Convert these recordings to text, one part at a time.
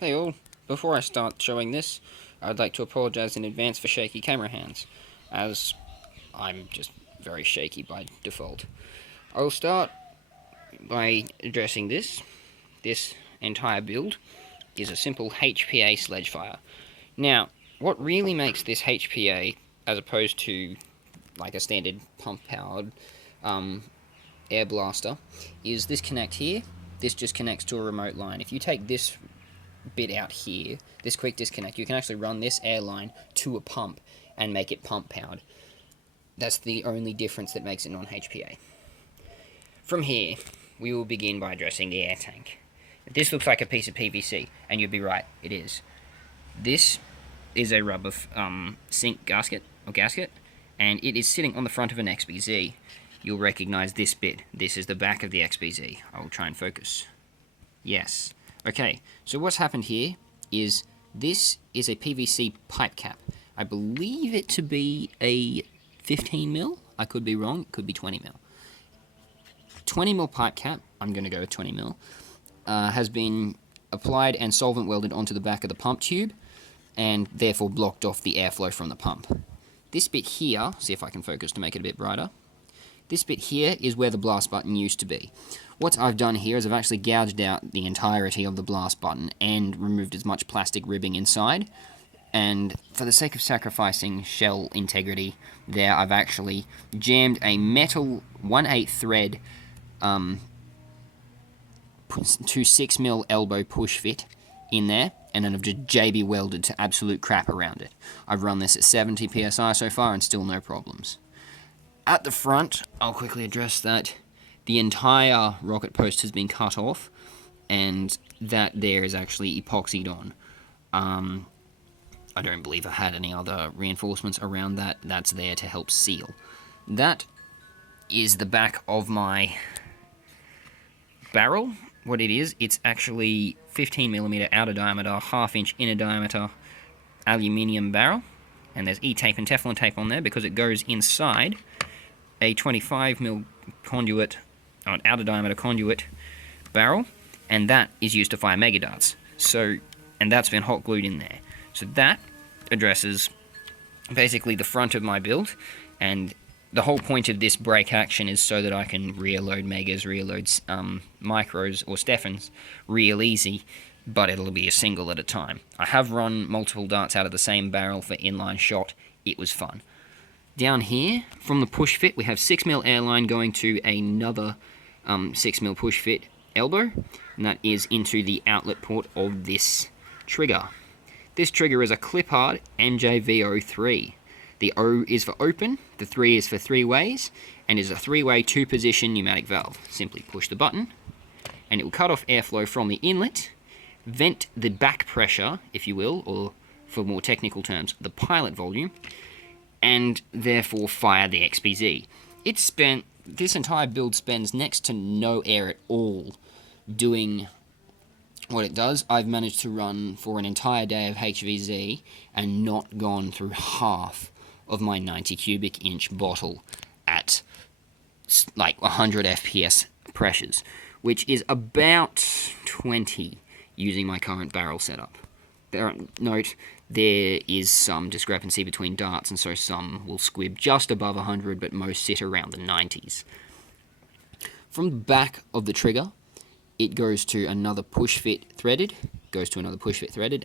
Hey all, before I start showing this, I'd like to apologise in advance for shaky camera hands, as I'm just very shaky by default. I will start by addressing this. This entire build is a simple HPA Sledgefire. Now, what really makes this HPA, as opposed to like a standard pump-powered air blaster, is this connect here. This just connects to a remote line. If you take this bit out here, this quick disconnect, you can actually run this air line to a pump and make it pump powered. That's the only difference that makes it non-HPA. From here, we will begin by addressing the air tank. This looks like a piece of PVC, and you'd be right, it is. This is a rubber sink gasket, and it is sitting on the front of an XBZ. You'll recognise this bit. This is the back of the XBZ. I will try and focus. Yes. Okay, so what's happened here is this is a PVC pipe cap. I believe it to be a 15mm. I could be wrong. It could be 20mm. 20mm pipe cap, I'm going to go with 20mm, has been applied and solvent welded onto the back of the pump tube and therefore blocked off the airflow from the pump. This bit here, see if I can focus to make it a bit brighter. This bit here is where the blast button used to be. What I've done here is I've actually gouged out the entirety of the blast button and removed as much plastic ribbing inside. And for the sake of sacrificing shell integrity there, I've actually jammed a metal 1/8 thread to 6mm elbow push fit in there, and then I've just JB welded to absolute crap around it. I've run this at 70 psi so far and still no problems. At the front, I'll quickly address that the entire rocket post has been cut off, and that there is actually epoxied on. I don't believe I had any other reinforcements around that. That's there to help seal. That is the back of my barrel. What it is, it's actually 15mm outer diameter, 1/2 inch inner diameter aluminium barrel, and there's E-tape and Teflon tape on there because it goes inside a 25mm conduit, an outer diameter conduit barrel, and that is used to fire mega darts. And that's been hot glued in there. So that addresses basically the front of my build, and the whole point of this break action is so that I can reload megas, reload micros or Steffens real easy, but it'll be a single at a time. I have run multiple darts out of the same barrel for inline shot. It was fun. Down here, from the push fit, we have 6mm airline going to another 6mm push fit elbow, and that is into the outlet port of this trigger. This trigger is a clip-hard MJV03. The O is for open, the 3 is for 3 ways, and is a 3-way 2-position pneumatic valve. Simply push the button, and it will cut off airflow from the inlet, vent the back pressure, if you will, or for more technical terms, the pilot volume, and therefore fire the XBZ. This entire build spends next to no air at all doing what it does. I've managed to run for an entire day of HVZ and not gone through half of my 90 cubic inch bottle at like 100 FPS pressures, which is about 20 using my current barrel setup. Note, there is some discrepancy between darts, and so some will squib just above 100, but most sit around the 90s. From the back of the trigger, it goes to another push fit threaded,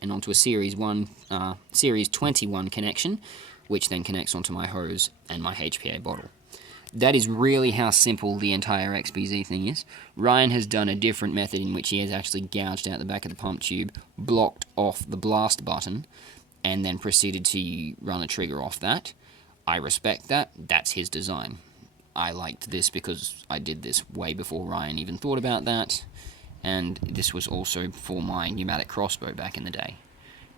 and onto a Series 21 connection, which then connects onto my hose and my HPA bottle. That is really how simple the entire XBZ thing is. Ryan has done a different method in which he has actually gouged out the back of the pump tube, blocked off the blast button, and then proceeded to run a trigger off that. I respect that. That's his design. I liked this because I did this way before Ryan even thought about that, and this was also for my pneumatic crossbow back in the day.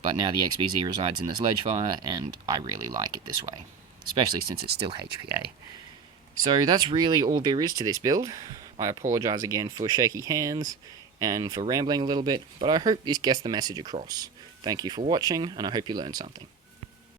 But now the XBZ resides in the Sledgefire, and I really like it this way, especially since it's still HPA. So that's really all there is to this build. I apologise again for shaky hands and for rambling a little bit, but I hope this gets the message across. Thank you for watching, and I hope you learned something.